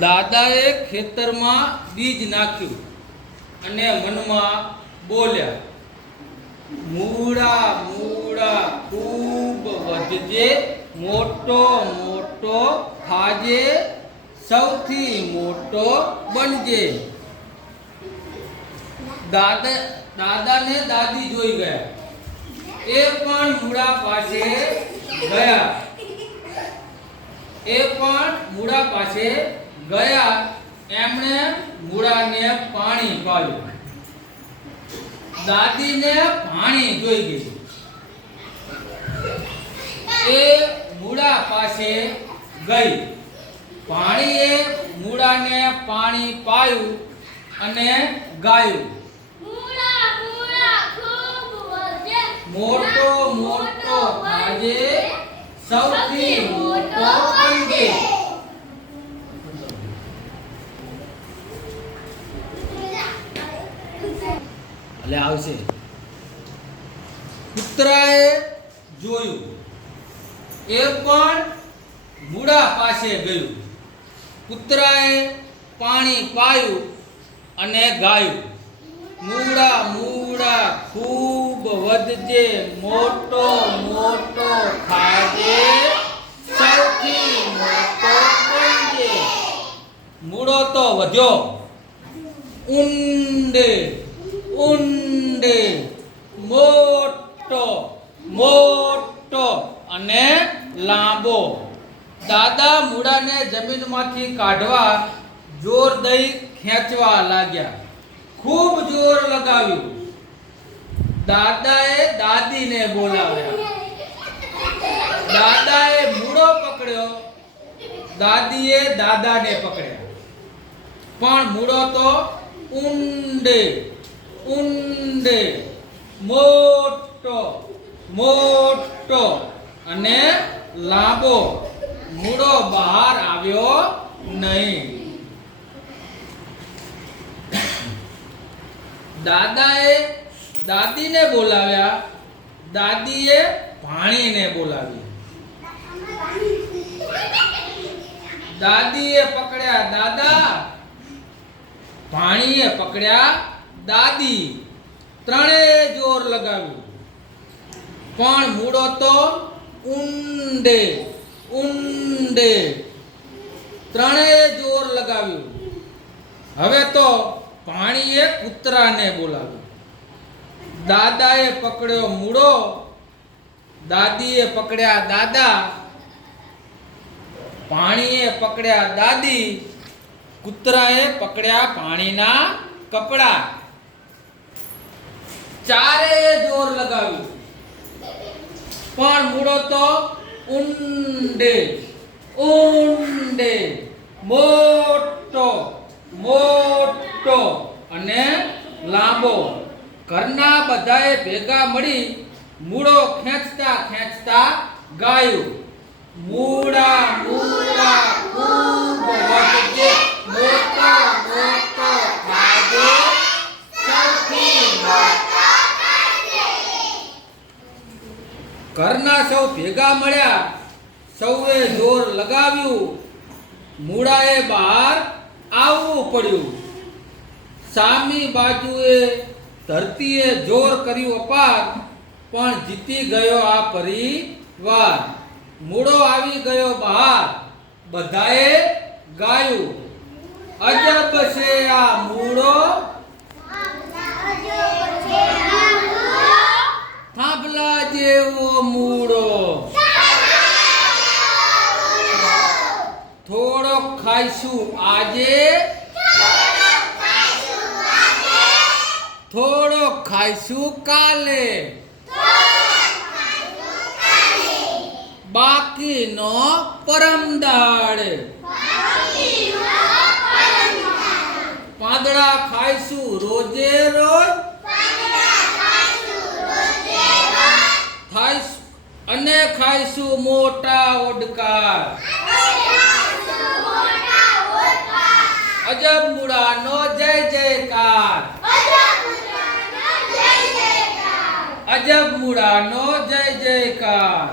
દાદાએ ખેતરમાં બીજ નાખ્યું અને મનમાં બોલ્યા, મૂળા મૂળા ખૂબ વધજે, મોટો મોટો થાજે, સૌથી મોટો બનજે. દાદાને દાદી જોઈ ગયા. એ પણ મૂળા પાસે ગયા. એમણે મૂળાને પાણી પાયું. દાદીને પાણી જોઈ ગઈ. એ મૂળા પાસે ગઈ. પાણીએ મૂળાને પાણી પાયું અને ગાયું, મોટો મોટો થાજે, સૌથી મોટો બનજે. એટલે આવશે. કૂતરાએ જોયું. એ પણ મૂળા પાસે ગયું. કૂતરાએ પાણી પાયું અને ગાયું, મૂળા મૂળા ખૂબ વધજે, મોટો મોટો થાજે, સૌથી મોટો બનજે. મૂળો તો વધ્યો, ઊંડે ઊંડે, મોટો મોટો અને લાંબો. દાદા મૂળાને જમીનમાંથી કાઢવા જોર દઈ ખેંચવા લાગ્યા. ખૂબ જોર લગાવ્યું. દાદાએ દાદીને બોલાવ્યા. દાદાએ મૂળો પકડ્યો. દાદીએ દાદાને પકડ્યા. પણ મૂળો તો ઊંડે ઊંડે, મોટો મોટો અને લાંબો. મૂળો બહાર આવ્યો નહીં. દાદાએ દાદીને બોલાવ્યા. દાદીએ ભાણીને બોલાવી. દાદીએ પકડ્યા દાદા, ભાણીએ પકડ્યા દાદી. ત્રણેય જોર લગાવ્યું. પણ મૂળો તો ઊંડે ઊંડે. ત્રણેય જોર લગાવ્યું. હવે તો ભાણીએ કૂતરાને બોલાવ્યો. દાદાએ પકડ્યો મૂળો. દાદીએ પકડ્યા દાદા. ભાણીએ પકડ્યા દાદી. કૂતરાએ પકડ્યા પાણીના કપડા. ચારેય જોર લગાવ્યું. પણ મૂળો તો ઊંડે ઊંડે, મોટો મોટો અને લાંબો. ઘરના બધાએ ભેગા મળી મૂળો ખેંચતા ખેંચતા ગાયું, મૂળા મૂળા ખૂબ વધજે, મોટો મોટો થાજે, સૌથી મોટો બનજે. ઘરના સૌ ભેગા મળ્યા. સૌએ જોર લગાવ્યું. મૂળાએ બહાર આવવું પડ્યું. સામી બાજુએ ધરતીએ જોર કર્યું અપાર, પણ જીતી ગયો આ પરિવાર. મૂળો આવી ગયો બહાર. બધાએ ગાયું, અજબ છે આ મૂળો, થાંભલા જેવો મૂળો. થોડો ખાઈશું આજે, થોડો ખાઈશું કાલે, બાકીનો પરમ દાડે. પાંદડા ખાઈશું રોજે રોજ, અને ખાઈશું મોટા ઓડકાર. અજબ મૂળાનો જય જયકાર. અજબ મૂળાનો જય જયકાર.